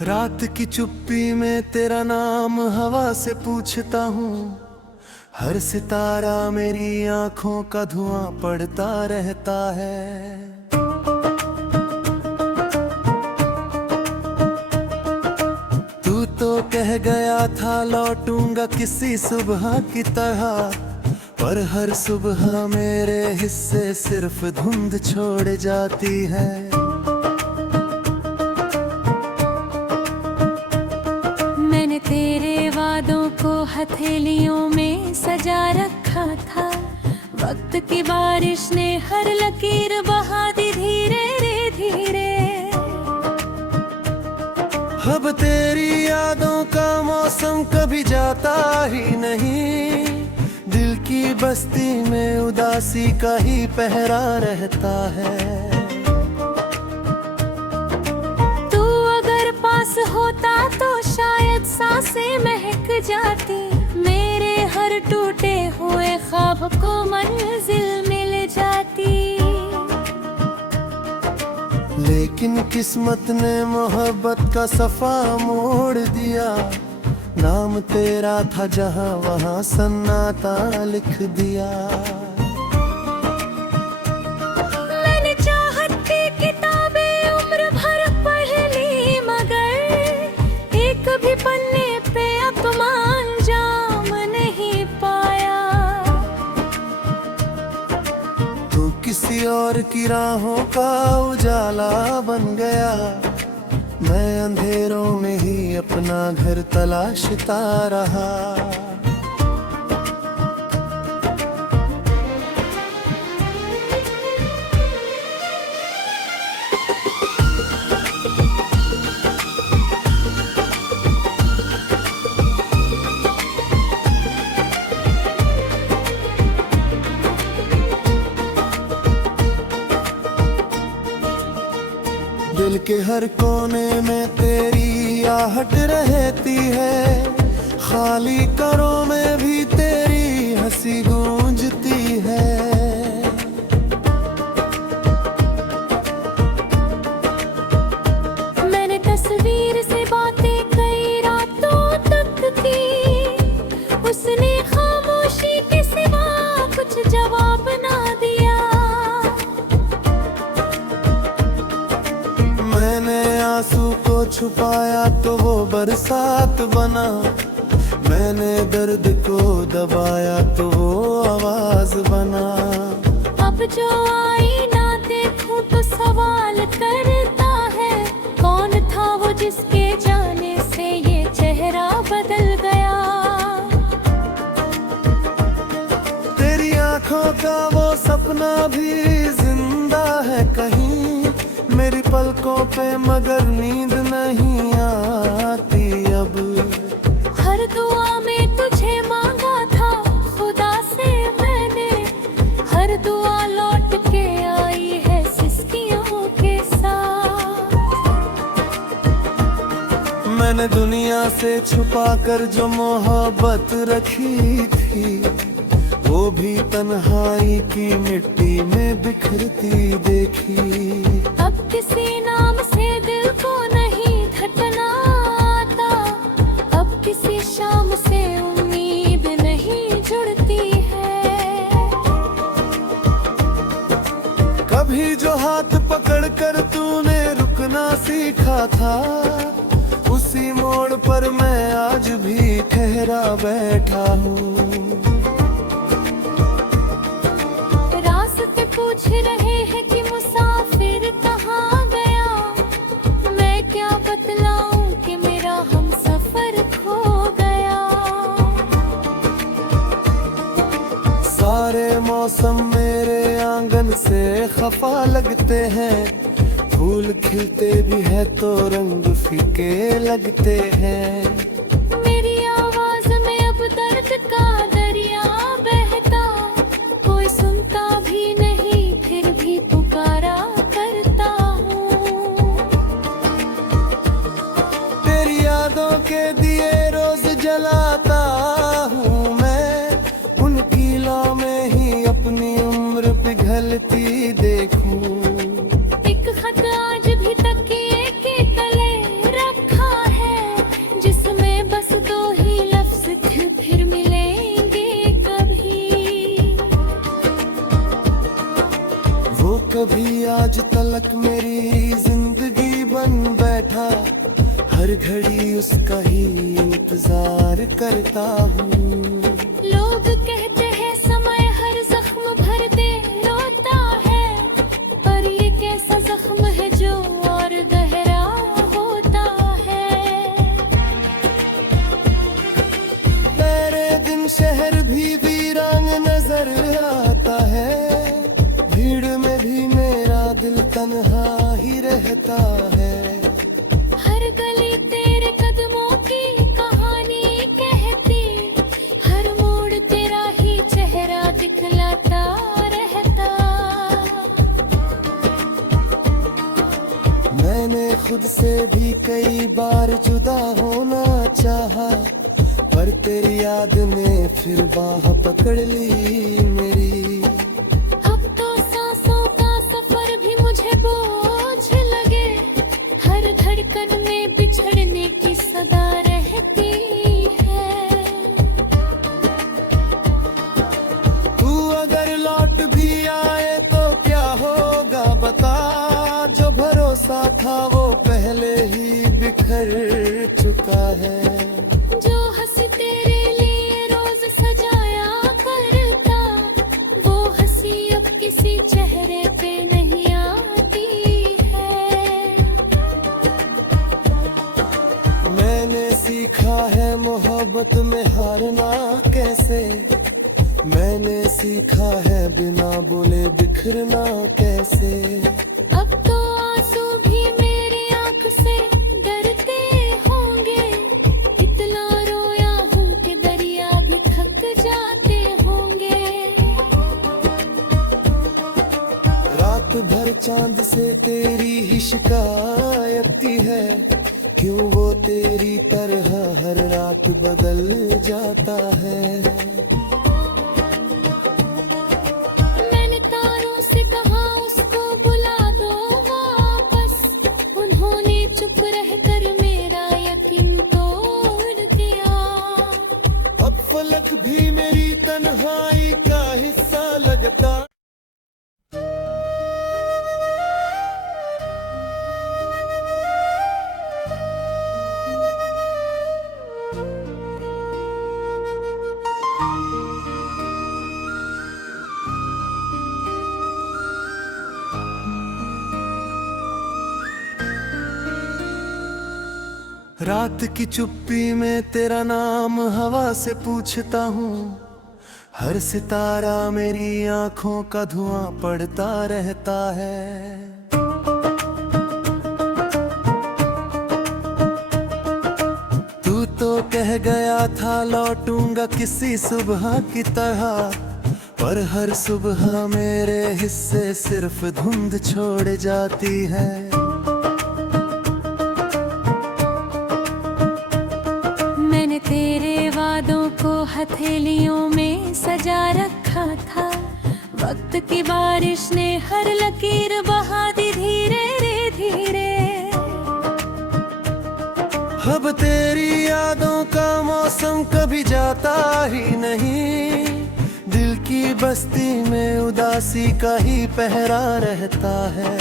रात की चुप्पी में तेरा नाम हवा से पूछता हूँ। हर सितारा मेरी आंखों का धुआं पड़ता रहता है। तू तो कह गया था लौटूंगा किसी सुबह की तरह, पर हर सुबह मेरे हिस्से सिर्फ धुंध छोड़ जाती है। मैंने तेरे वादों को हथेलियों में सजा रखा था। वक्त की बारिश ने हर लकीर बहा दी धीरे रे धीरे। अब तेरी यादों का मौसम कभी जाता ही नहीं। दिल की बस्ती में उदासी का ही पहरा रहता है। तू अगर पास होता तो शायद सांसें महक जाती। मेरे हर टूटे हुए ख्वाब को मंजिल मिल जाती। लेकिन किस्मत ने मोहब्बत का सफा मोड़ दिया। नाम तेरा था जहां वहां सन्नाटा लिख दिया। मैंने चाहत की किताबें उम्र भर पढ़ ली, मगर एक भी पन्ने पे अपना अंजाम नहीं पाया। तू किसी और की राहों का उजाला बन गया। मैं अंधेरों में ही अपना घर तलाशता रहा। दिल के हर कोने में तेरी आहट रहती है। खाली करों में भी तेरी हंसी गूंजती है। मैंने तस्वीर से बातें कई रातों तक की। उसने खामोशी के सिवा कुछ जवाब ना दिया। मैंने आंसू को छुपाया तो वो बरसात बना। मैंने दर्द को दबाया तो वो आवाज बना। अब जो आईना देखूं तो सवाल करता है, कौन था वो जिसके जाने से ये चेहरा बदल गया। तेरी आंखों का वो सपना भी जिंदा है कहीं। मेरी पलकों पे मगर नींद नहीं आती अब। हर दुआ में तुझे मांगा था खुदा से मैंने। हर दुआ लौट के आई है सिसकियों के साथ। मैंने दुनिया से छुपा कर जो मोहब्बत रखी थी, वो भी तन्हाई की मिट्टी में बिखरती देखी। अब किसी नाम से दिल को नहीं धड़कना आता। अब किसी शाम से उम्मीद नहीं जुड़ती है। कभी जो हाथ पकड़ कर तूने रुकना सीखा था, उसी मोड़ पर मैं आज भी ठहरा बैठा हूँ। रास्ते पूछ रहे हैं कि मुसाफिर कहाँ गया। मैं क्या बतलाऊं कि मेरा हमसफर खो गया। सारे मौसम मेरे आंगन से खफा लगते हैं। फूल खिलते भी है तो रंग फीके लगते हैं। मेरी आवाज में अब दर्द का दरिया बहता। कोई सुनता भी नहीं फिर भी पुकारा करता हूँ। तेरी यादों के दिए रोज जलाता हूँ मैं। उन कीलों में ही अपनी उम्र पिघलती देखूं। एक खत आज भी तकिए के तले रखा कभी आज तलक मेरी जिंदगी बन बैठा, हर घड़ी उसका ही इंतजार करता हूँ। लोग कहते हैं समय हर जख्म भर दे रोता है, पर ये कैसा जख्म है जो और गहरा होता है। मेरे दिन शहर भी वीरान नजर आता है, भीड़ में भी मेरा दिल तन्हा ही रहता है। हर गली तेरे कदमों की कहानी कहती, हर मोड़ तेरा ही चेहरा दिखलाता रहता। मैंने खुद से भी कई बार जुदा होना चाहा, पर तेरी याद ने फिर बाह पकड़ ली मेरी। अब तो सांसों का सफर भी मुझे बोझ लगे, हर धड़कन में बिछड़ने की सदा रहती है। तू अगर लौट भी आए तो क्या होगा बता, जो भरोसा था वो पहले ही बिखर चुका है। जो हंसी तेरे लिए रोज सजाया करता, वो हंसी अब किसी चेहरे पे नहीं आती है। मैंने सीखा है मोहब्बत में हारना कैसे, मैंने सीखा है बिना बोले बिखरना कैसे। अब तो आंसू भी मेरी आंख से डरते होंगे, इतना रोया हूँ कि दरिया भी थक जाते होंगे। रात भर चांद से तेरी ही शिकायत है, क्यों वो तेरी तरह हर रात बदल जाता है। मैंने तारों से कहा उसको बुला दो वापस, उन्होंने चुप रहकर मेरा यकीन तोड़ दिया। अब फलक भी मेरी तन्हाई का हिस्सा लगता। रात की चुप्पी में तेरा नाम हवा से पूछता हूँ, हर सितारा मेरी आंखों का धुआं पड़ता रहता है। तू तो कह गया था लौटूंगा किसी सुबह की तरह, पर हर सुबह मेरे हिस्से सिर्फ धुंध छोड़ जाती है। मैंने तेरे वादों को हथेलियों में सजा रखा था, वक्त की बारिश ने हर लकीर बहा दी धीरे रे धीरे। अब तेरी यादों का मौसम कभी जाता ही नहीं, दिल की बस्ती में उदासी का ही पहरा रहता है।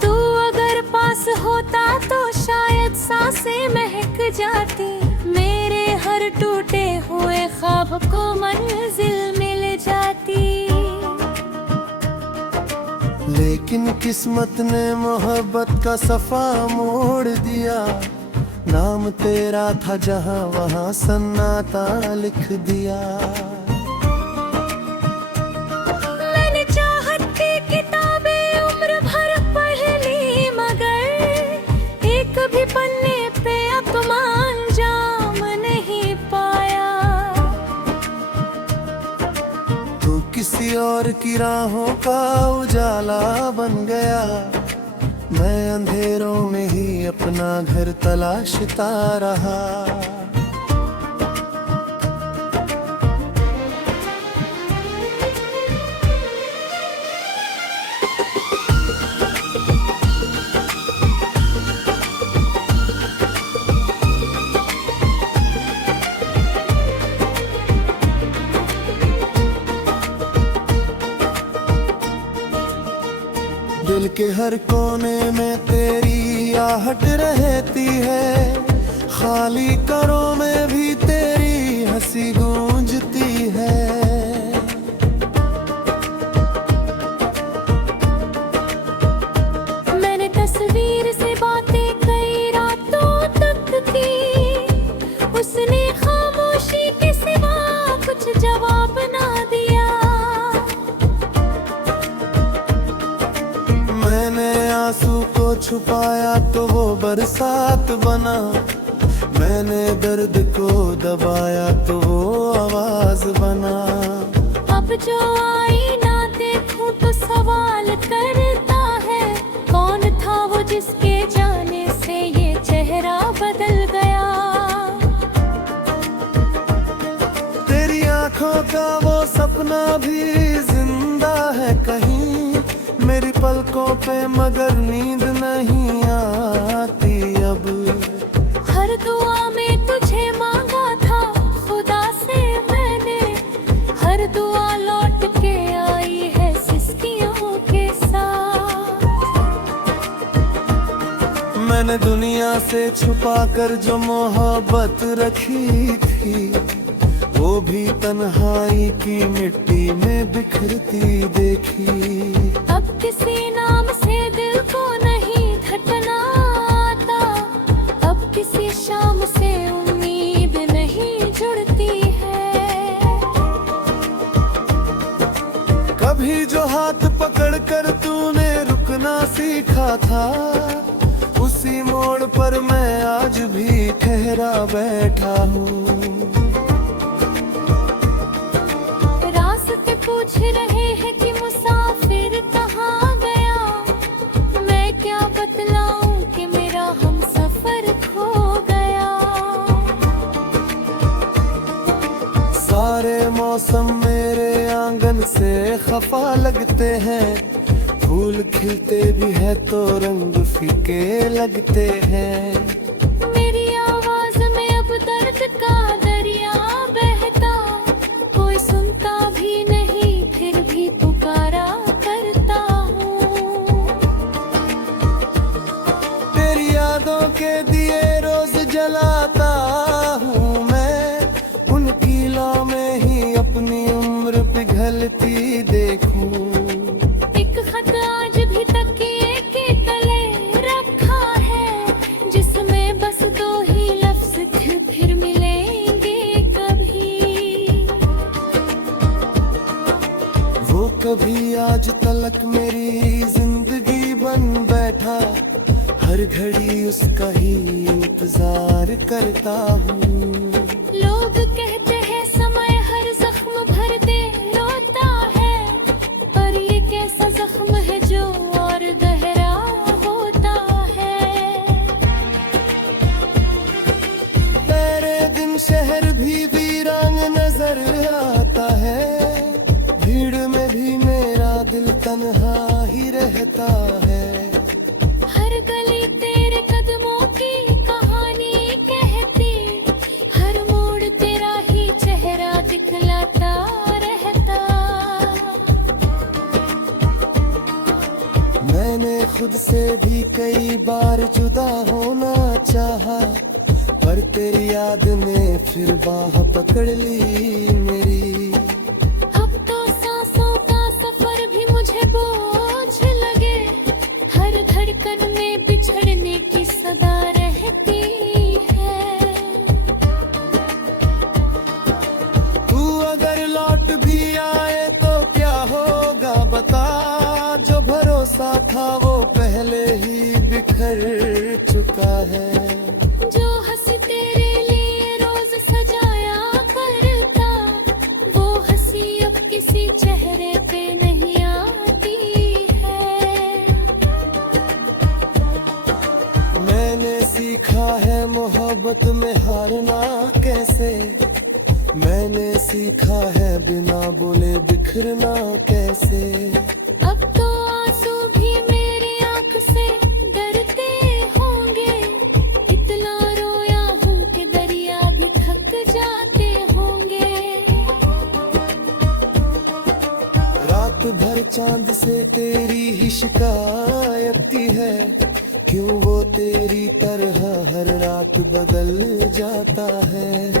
तू अगर पास होता तो शायद सांसें महक जाती, मेरे हर टूटे हुए ख्वाब को मंजिल मिल जाती। लेकिन किस्मत ने मोहब्बत का सफा मोड़ दिया, नाम तेरा था जहां वहां सन्नाटा लिख दिया। मैंने चाहत की किताबें उम्र भर पढ़ ली, मगर एक भी पन्ने पे अपना अंजाम नहीं पाया। तू किसी और की राहों का उजाला बन गया, मैं अंधेरों में ही अपना घर तलाशता रहा। दिल के हर कोने में तेरी आहट रहती है, खाली करों में भी तेरी हंसी गूंजती है। मैंने तस्वीर से बातें कई रातों तक की, उसने खामोशी के सिवा कुछ जवाब ना दिया। मैंने आंसू को छुपाया तो वो बरसात बना, मैंने दर्द को दबाया तो वो आवाज बना। अब जो आईना देखूं तो सवाल करता है, कौन था वो जिसके जाने से ये चेहरा बदल गया। तेरी आंखों का वो सपना भी जिंदा है कहीं, मेरी पलकों पे मगर नींद नहीं आती अब। हर दुआ में तुझे मांगा था खुदा से मैंने, हर दुआ लौट के आई है सिसकियों के साथ। मैंने दुनिया से छुपा कर जो मोहब्बत रखी थी, वो भी तन्हाई की मिट्टी में बिखरती देखी। अब किसी नाम से दिल को नहीं धड़कना आता, अब किसी शाम से उम्मीद नहीं जुड़ती है। कभी जो हाथ पकड़ कर तूने रुकना सीखा था, उसी मोड़ पर मैं आज भी ठहरा बैठा हूँ। रास्ते पूछ रहे हैं कि मुसाफिर कहाँ गया, मैं क्या बतलाऊं कि मेरा हमसफर खो गया। सारे मौसम मेरे आंगन से खफा लगते हैं, फूल खिलते भी है तो रंग फीके लगते हैं। मेरी आवाज में अब दर्द का दरिया बहता, कोई सुनता भी नहीं फिर भी पुकारा करता हूँ। तेरी यादों के दिए रोज जलाता हूँ मैं, उन कीलों में ही अपनी उम्र पिघलती देखूं। एक खत आज भी तकिए के तले रखा है, जिसमें बस दो ही लफ्ज फिर मिलेंगे कभी। वो कभी आज तलक मेरी जिंदगी बन बैठा, हर घड़ी उसका ही इंतजार करता हूँ। लोग कहते हैं समय हर जख्म भर दे रोता है, पर ये कैसा जख्म है जो और गहरा होता है। तेरे दिन शहर भी वीरान नजर आता है, भीड़ में भी मेरा दिल तन्हा ही रहता है। हर गली तेरे कदमों की कहानी कहती, हर मोड़ तेरा ही चेहरा दिखलाता रहता। मैंने खुद से भी कई बार जुदा होना चाहा, पर तेरी याद ने फिर बाह पकड़ ली मेरी। अब तो सांसों का सफर भी मुझे बोझ लगे, हर धड़कन में बिछड़ने की सदा रहती है। तू अगर लौट भी आए तो क्या होगा बता, जो भरोसा था वो पहले ही बिखर चुका है। जो हंसी तेरे लिए रोज सजाया करता, वो हंसी अब किसी चेहरे पे नहीं आती है। मैंने सीखा है मोहब्बत में हारना कैसे, मैंने सीखा है बिना बोले बिखरना कैसे। अब तो आंसू भी मेरी आंख से डरते होंगे, इतना रोया हूँ कि दरिया भी थक जाते होंगे। रात भर चांद से तेरी ही शिकायत है, क्यों वो तेरी तरह हर रात बदल जाता है।